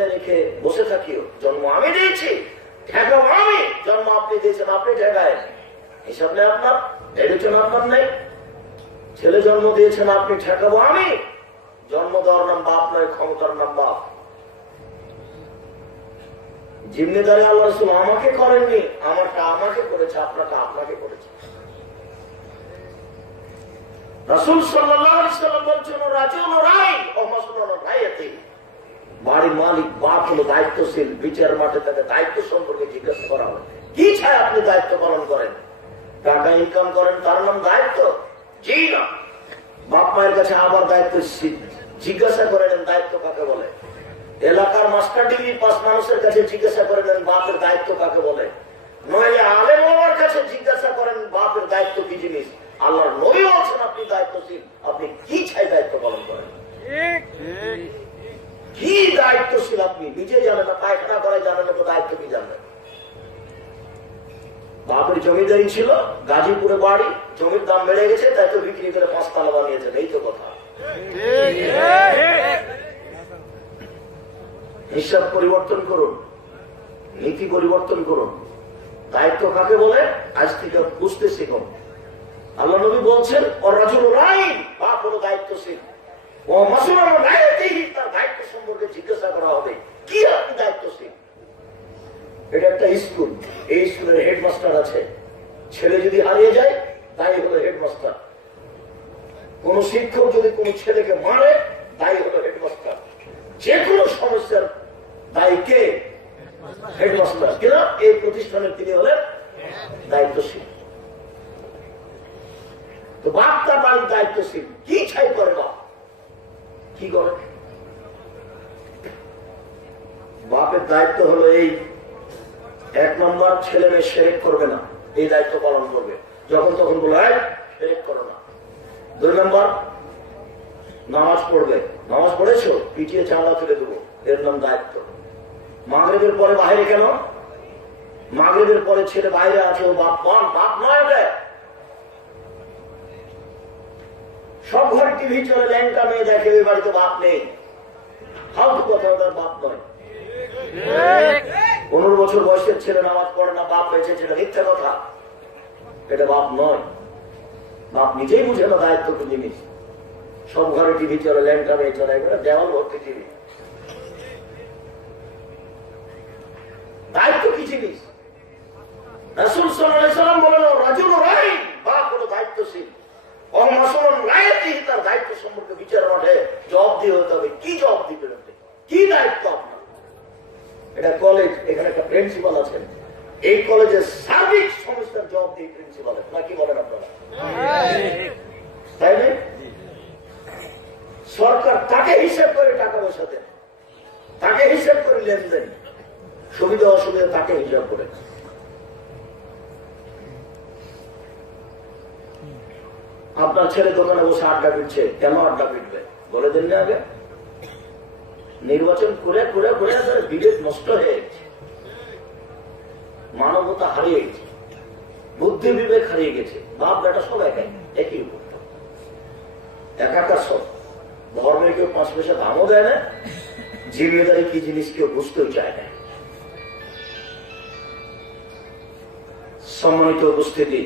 বজায় রেখে বসে থাকিও। জন্ম আমি দিয়েছি, ঠেকাবো আমি। জন্ম আপনি দিয়েছেন, আপনি ঠেকায়। হিসাব নেই আপনার, বিবেচনা আপনার নেই। ছেলে জন্ম দিয়েছেন আপনি, ঠেকাবো আমি। জন্ম দেওয়ার নাম বাপ নয়, ক্ষমতার নাম বাপ। জিম্মেদারি আল্লাহ রাসূল আমাকে করেননি, আমারটা আমাকে করেছে, আপনারটা আপনাকে করেছে। রাসূল সাল্লাল্লাহু আলাইহি ওয়াসাল্লাম বলছেন, রাজুল রাই ও মাসউলুন রাইয়াতি। বাড়ির মালিক বাপ হলো দায়িত্বশীল। বিচার মাঠে তাকে দায়িত্ব সম্পর্কে জিজ্ঞাসা করা হবে, কি চাই আপনি দায়িত্ব পালন করেন? টাকা ইনকাম করেন, তার নাম দায়িত্ব? জি না। বাপ মায়ের কাছে আবার দায়িত্ব জিজ্ঞাসা করে নেন, দায়িত্ব কাকে বলে? এলাকার মাস্টার ডিগ্রি পাস মানুষের কাছে জিজ্ঞাসা করে নেন, বাপের দায়িত্ব কাকে বলে? নইলে আলেম ওলামার কাছে জিজ্ঞাসা করেন, বাপের দায়িত্ব কি জিনিস? আল্লাহর নবী বলছেন আপনি দায়িত্বশীল, আপনি কি চাই দায়িত্ব পালন করেন? কি দায়িত্বশীল আপনি নিজে জানেন না, পায়খানা করে জানেন না, তো দায়িত্ব কি জানেন? বাপের জমিদারি ছিল, গাজীপুরে বাড়ি, জমির দাম বেড়ে গেছে, তাই তো বিক্রি করে 5 তালা বানিয়েছেন। এই তো কথা। হিসাব পরিবর্তন করুন, নীতি পরিবর্তন করুন। দায়িত্ব কাকে বলে আজ থেকে বুঝতে শিখুন। আল্লাহ নবী বলছেন, রাজুল রাই, বাপ হলো দায়িত্বশীল। ও মাসউলুন রাইয়াতিহি, তার দায়িত্ব সম্পর্কে জিজ্ঞাসা করা হবে, কি আপনি দায়িত্বশীল? এটা একটা স্কুল, এই স্কুলের হেডমাস্টার আছে। ছেলে যদি হারিয়ে যায়, তাই হলো হেডমাস্টার। কোন শিক্ষক যদি কোন ছেলেকে মারে, তাই হলো হেডমাস্টার। যে কোনো সমস্যার দায়ী কে? হেডমাস্টার। কিনা এই প্রতিষ্ঠানের তিনি হলেন দায়িত্বশীল। তো বাপ তার বাড়ির দায়িত্বশীল। কি চাই করে বাপ? কি করে? বাপের দায়িত্ব হলো এই, 1 নম্বর, ছেলে মেয়ে শিরক করবে না, এই দায়িত্ব পালন করবে। যখন তখন বলে শিরক করো না। 2 নম্বর, নামাজ পড়বে। নামাজ পড়েছো, পিটিয়ে চামড়া তুলে দেবো, এর নাম দায়িত্ব। মাগরিবের পরে বাইরে কেন? মাগরিবের পরে ছেলে বাইরে আছে, ও বাপ বাপ নয়। ওটা সব ঘরে টিভি চলে, ল্যাংটা মেয়ে দেখে, ওই বাড়িতে বাপ নেই। ফালতু কথা, ওটার বাপ নয়। 15 বছর বয়সের ছেলে নামাজ পড়ে না, বাপ হয়েছে, সেটা মিথ্যা কথা। এটা বাপ নয়। বাপ নিজেই বুঝে না দায়িত্ব কি জিনিস। সব ঘরে টিভি চলে, ল্যাংটা মেয়ে চলে, দেওয়াল ভর্তি টিভি। দায়িত্ব কি জিনিস? রাসূল সাল্লাল্লাহু আলাইহি ওয়াসাল্লাম বলেন, রাজুল রাই, বাপ হলো দায়িত্বশীল। ও মাসউলুন রাইয়াতিহি, তার দায়িত্ব সম্পর্কে বিচার মাঠে জবাব দিয়ে হতে হবে। কি জবাব দিবেন? কি দায়িত্ব আপনার? এটা কলেজ, এখানে একটা প্রিন্সিপাল আছেন, এই কলেজের সার্বিক সমস্যার জবাব দিয়ে প্রিন্সিপালের, না কি বলেন আপনারা? তাই না? সরকার তাকে হিসাব করে টাকা পয়সা দেন, তাকে হিসাব করে লেনদেন, সুবিধা অসুবিধা তাকে হিসাব করে। আপনার ছেলে দোকানে বসে আড্ডা পিটছে, কেন আড্ডা পিটবে বলে দেন না আগে? নির্বাচন করে করে করে বিবেক নষ্ট হয়ে গেছে, মানবতা হারিয়ে গেছে, বুদ্ধি বিবেক হারিয়ে গেছে। বাপ বেটা সব একই একাকার সব। ধর্মের কেউ 5 পয়সা দামও দেয় না, জিম্মেদারি কি জিনিস কেউ বুঝতেও চায় না। সম্মানিত উপস্থিতি,